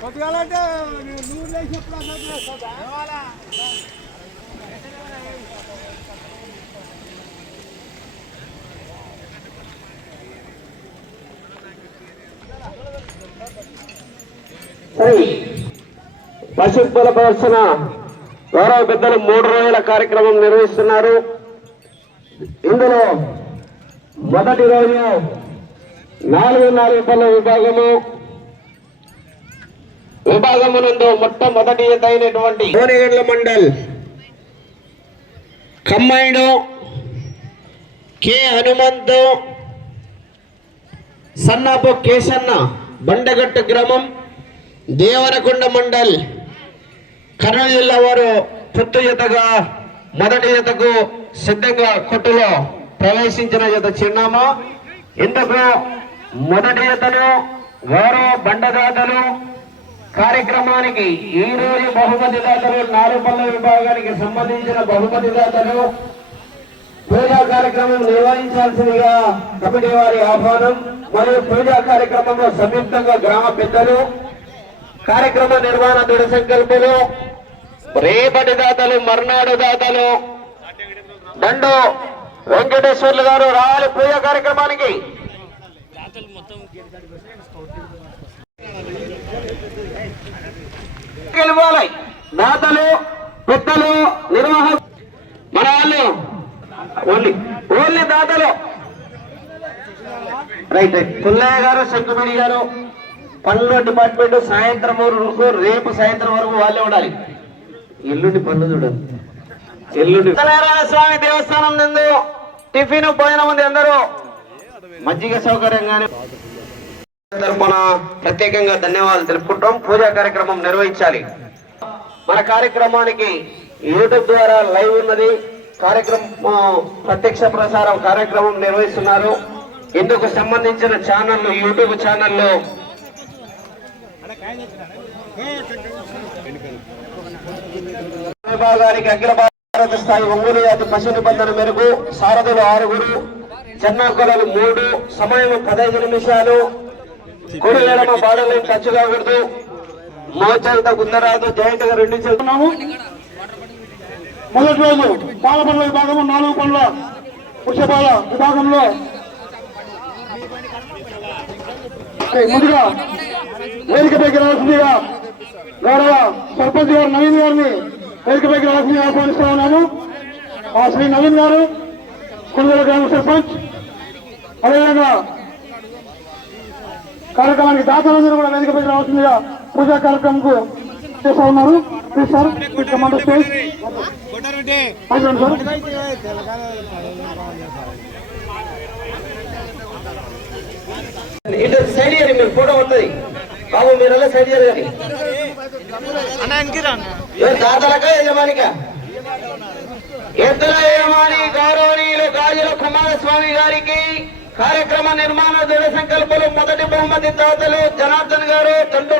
కొట్టుకోవాలంటే నువ్వు లేచినప్పుడు అసలు లేస్తుందా? ప్రదర్శన. గౌరవ పెద్దలు మూడు రోజుల కార్యక్రమం నిర్వహిస్తున్నారు. ఇందులో మొదటి రోజు నాలుగు నాలుగు పళ్ళ విభాగము విభాగమునందు మొట్టమొదటి ఎత్తు కోనగండ్ల మండల్ కమ్మాయిడు కె. హనుమంతు సన్నాపు కేసన్న బండగట్టు గ్రామం దేవరకొండ మండల్ కర్నూలు జిల్లా వారు పుత్తు జతగా మొదటి జతకు సిద్ధంగా కొట్టులో ప్రవేశించిన జత చిరునామా. ఇందుకు మొదటి జతలు గౌరవ బండదాతలు కార్యక్రమానికి ఈ రోజు బహుమతి దాతలు నాలుగు విభాగానికి సంబంధించిన బహుమతి దాతలు పూజా కార్యక్రమం నిర్వహించాల్సిందిగా కమిటీ వారి ఆహ్వానం మరియు పూజా కార్యక్రమంలో సంయుక్తంగా గ్రామ పెద్దలు కార్యక్రమ నిర్వహణ దృఢ సంకల్పలు రేపటి దాతలు మర్నాడు దాతలు దండు వెంకటేశ్వర్లు గారు రావాలి పూజా కార్యక్రమానికి. గెలవాలి. దాతలు పెద్దలు నిర్వాహకులు మన వాళ్ళు ఓన్లీ ఓన్లీ దాతలు. Right right. పుల్లయ్య గారు శంకుమణి గారు పనుల డిపార్ట్మెంట్ సాయంత్రం వరకు రేపు సాయంత్రం వరకు వాళ్ళే ఉండాలి. ఎల్లుండి పనులు చూడాలి ఎల్లుండి సత్యనారాయణ స్వామి దేవస్థానం నందు టిఫిన్ భోజనం ఉంది అందరూ. మజ్జిగ సౌకర్యంగానే తరపున ప్రత్యేకంగా ధన్యవాదాలు తెలుపుకుంటాం. పూజా కార్యక్రమం నిర్వహించాలి. మన కార్యక్రమానికి యూట్యూబ్ ద్వారా లైవ్ ఉన్నది. కార్యక్రమం ప్రత్యక్ష ప్రసారం కార్యక్రమం నిర్వహిస్తున్నారు. ఇందుకు సంబంధించిన ఛానళ్ళు యూట్యూబ్ ఛానళ్ళు విభాగానికి అఖిల భారత స్థాయి ఒంగోలు జాతి పశు నిబంధన మేరకు సారథులు ఆరుగురు చెన్నాకొలలు మూడు సమయం పదహైదు నిమిషాలు. కుడి ఎడమ బాడలు టచ్ కాకూడదు మోచంత గుందరాదు జాయింట్గా రెండు చెప్తున్నాము మొదటి రోజు పాల పనుల విభాగము నాలుగు పనుల పుష్పపాల విభాగంలో. ముందుగా వేదికపైకి రావాల్సిందిగా గౌరవ సర్పంచ్ గారు నవీన్ గారిని వేదికపైకి రావాల్సిందిగా ఆహ్వానిస్తా ఉన్నాము. ఆ శ్రీ నవీన్ గారు కొనుగోలు గ్రామ సర్పంచ్. అదేవిధంగా కార్యక్రమానికి దాతలందరూ కూడా వేదికపైకి రావాల్సిందిగా పూజా కార్యక్రమంకు చేస్తా ఉన్నారు. Please sir come onto stage. ఇటు సైడ్ మీరు ఫోటో వస్తుంది. బాబు మీరు సైడ్ ఏ దాతలక యజమానిక? ఎద్దుల యజమాని గౌరవనీయులు గాజుల కుమారస్వామి గారికి కార్యక్రమ నిర్మాణ దృఢ సంకల్పలు మొదటి బహుమతి దాతలు జనార్దన్ గారు తండ్రి